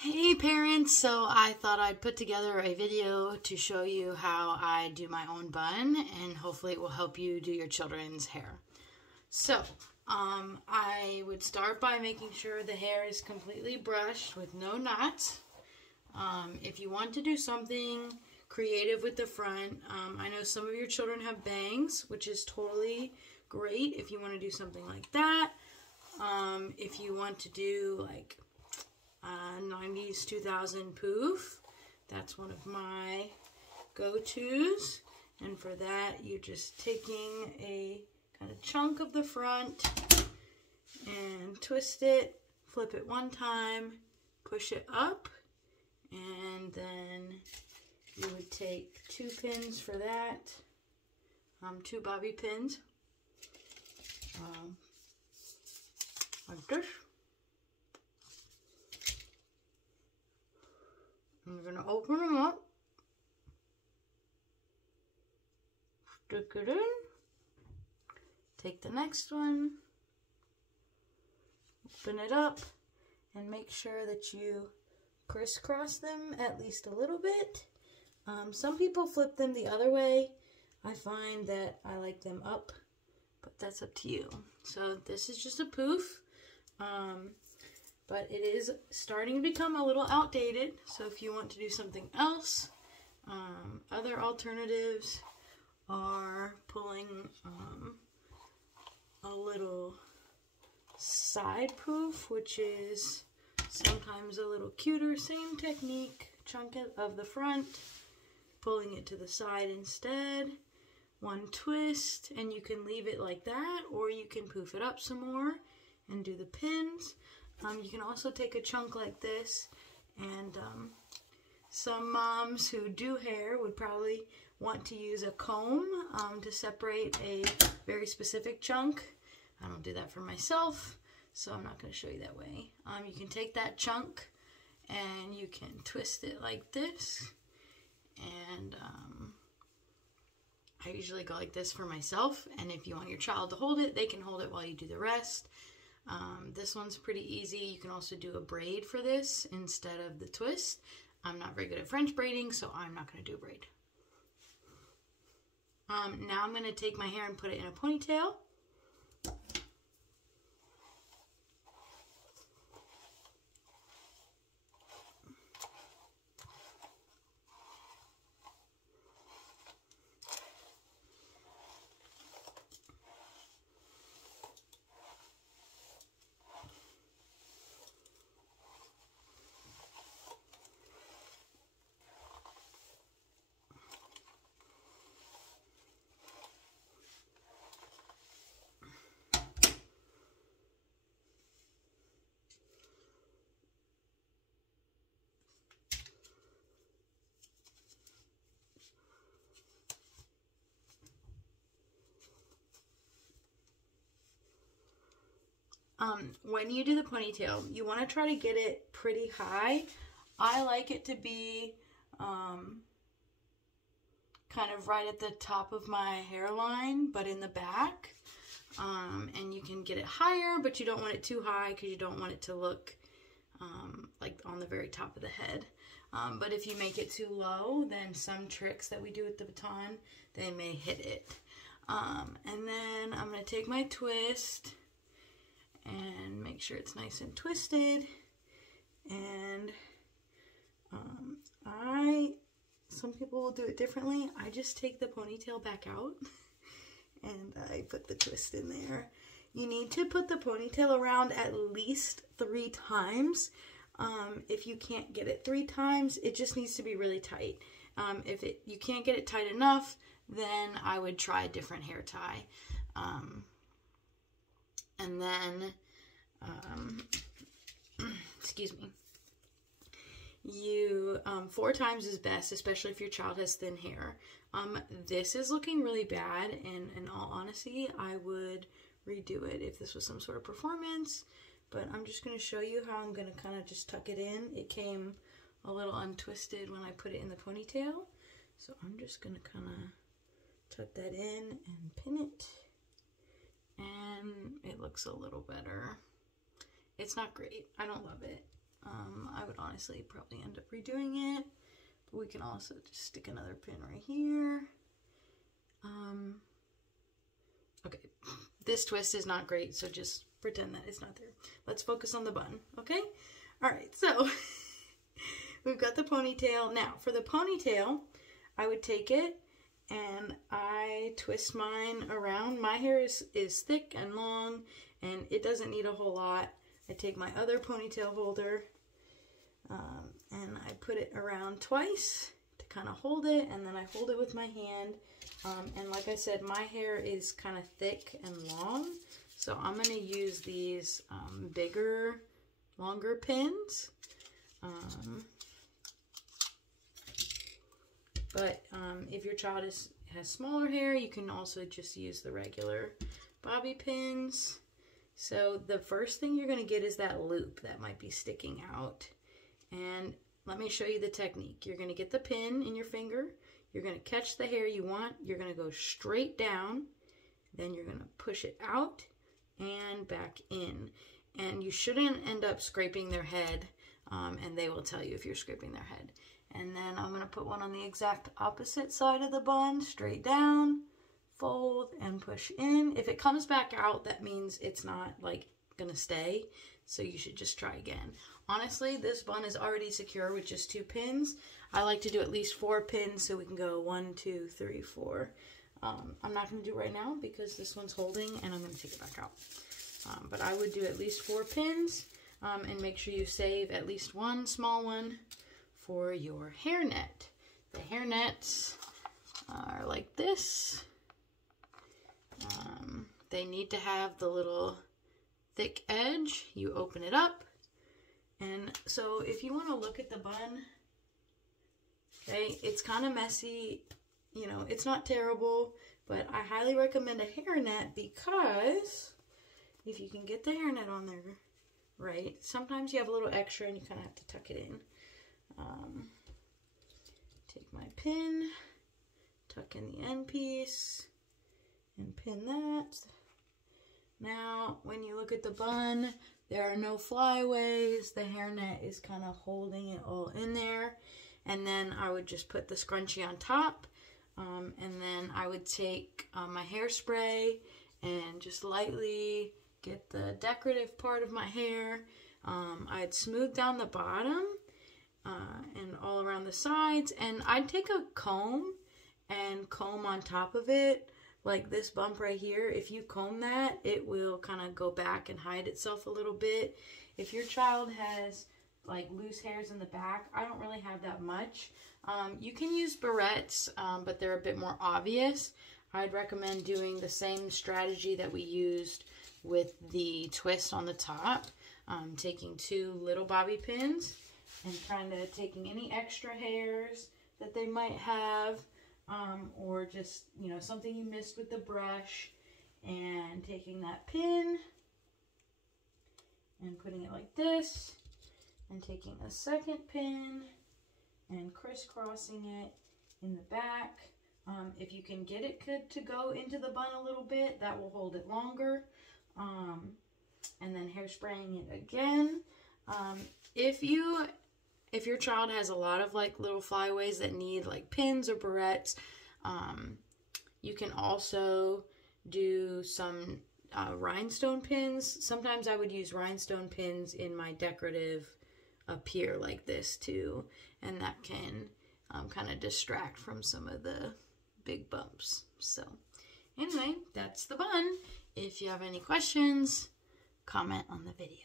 Hey parents, so I thought I'd put together a video to show you how I do my own bun, and hopefully it will help you do your children's hair. So, I would start by making sure the hair is completely brushed with no knots. If you want to do something creative with the front, I know some of your children have bangs, which is totally great if you want to do something like that. If you want to do like 90s 2000 poof, that's one of my go-tos, and for that you're just taking a kind of chunk of the front and twist it, flip it one time, push it up, and then you would take 2 pins for that, 2 bobby pins, like this. I'm going to open them up, stick it in, take the next one, open it up, and make sure that you crisscross them at least a little bit. Some people flip them the other way. I find that I like them up, but that's up to you. So this is just a poof. But it is starting to become a little outdated, so if you want to do something else, other alternatives are pulling a little side poof, which is sometimes a little cuter. Same technique, chunk it of the front, pulling it to the side instead, one twist, and you can leave it like that, or you can poof it up some more and do the pins. You can also take a chunk like this, and some moms who do hair would probably want to use a comb to separate a very specific chunk. I don't do that for myself, so I'm not going to show you that way. You can take that chunk and you can twist it like this, and I usually go like this for myself, and if you want your child to hold it, they can hold it while you do the rest. This one's pretty easy. You can also do a braid for this instead of the twist. I'm not very good at French braiding, so I'm not going to do a braid. Now I'm going to take my hair and put it in a ponytail. When you do the ponytail, you want to try to get it pretty high. I like it to be kind of right at the top of my hairline, but in the back. And you can get it higher, but you don't want it too high because you don't want it to look like on the very top of the head. But if you make it too low, then some tricks that we do with the baton, they may hit it. And then I'm going to take my twist and make sure it's nice and twisted, and some people will do it differently. I just take the ponytail back out and I put the twist in there. You need to put the ponytail around at least 3 times. If you can't get it 3 times, it just needs to be really tight. If you can't get it tight enough, then I would try a different hair tie. And then, excuse me, 4 times is best, especially if your child has thin hair. This is looking really bad, and in all honesty, I would redo it if this was some sort of performance, but I'm just going to show you how I'm going to kind of just tuck it in. It came a little untwisted when I put it in the ponytail, so I'm just going to kind of tuck that in and pin it. And it looks a little better. It's not great. I don't love it. I would honestly probably end up redoing it, but we can also just stick another pin right here. Okay, this twist is not great, so just pretend that it's not there. Let's focus on the bun, okay? All right, so we've got the ponytail. Now, for the ponytail, I would take it and I twist mine around. My hair is thick and long, and it doesn't need a whole lot. I take my other ponytail holder, and I put it around twice to kind of hold it, and then I hold it with my hand. And like I said, my hair is kind of thick and long, so I'm going to use these bigger, longer pins. But if your child has smaller hair, you can also just use the regular bobby pins. So the first thing you're going to get is that loop that might be sticking out. And let me show you the technique. You're going to get the pin in your finger. You're going to catch the hair you want. You're going to go straight down. Then you're going to push it out and back in. And you shouldn't end up scraping their head. And they will tell you if you're scraping their head. And then I'm going to put one on the exact opposite side of the bun. Straight down, fold, and push in. If it comes back out, that means it's not like going to stay. So you should just try again. Honestly, this bun is already secure with just 2 pins. I like to do at least 4 pins so we can go 1, 2, 3, 4. I'm not going to do it right now because this one's holding and I'm going to take it back out. But I would do at least 4 pins and make sure you save at least one small one for your hairnet. The hairnets are like this. They need to have the little thick edge. You open it up. And so if you want to look at the bun, okay, it's kind of messy. You know, it's not terrible, but I highly recommend a hairnet because if you can get the hairnet on there right, sometimes you have a little extra and you kind of have to tuck it in. Take my pin, tuck in the end piece, and pin that. Now, when you look at the bun, there are no flyaways. The hairnet is kind of holding it all in there. And then I would just put the scrunchie on top. And then I would take my hairspray and just lightly get the decorative part of my hair. I'd smooth down the bottom and all around the sides. And I'd take a comb and comb on top of it. Like this bump right here, if you comb that, it will kind of go back and hide itself a little bit. If your child has like loose hairs in the back, I don't really have that much. You can use barrettes, but they're a bit more obvious. I'd recommend doing the same strategy that we used with the twist on the top. Taking 2 little bobby pins and kind of taking any extra hairs that they might have. Or just, you know, something you missed with the brush, and taking that pin and putting it like this, and taking a second pin and crisscrossing it in the back. If you can get it to go into the bun a little bit, that will hold it longer. And then hairspraying it again. If your child has a lot of like little flyaways that need like pins or barrettes, you can also do some rhinestone pins. Sometimes I would use rhinestone pins in my decorative up here like this too, and that can kind of distract from some of the big bumps. So anyway, that's the bun. If you have any questions, comment on the video.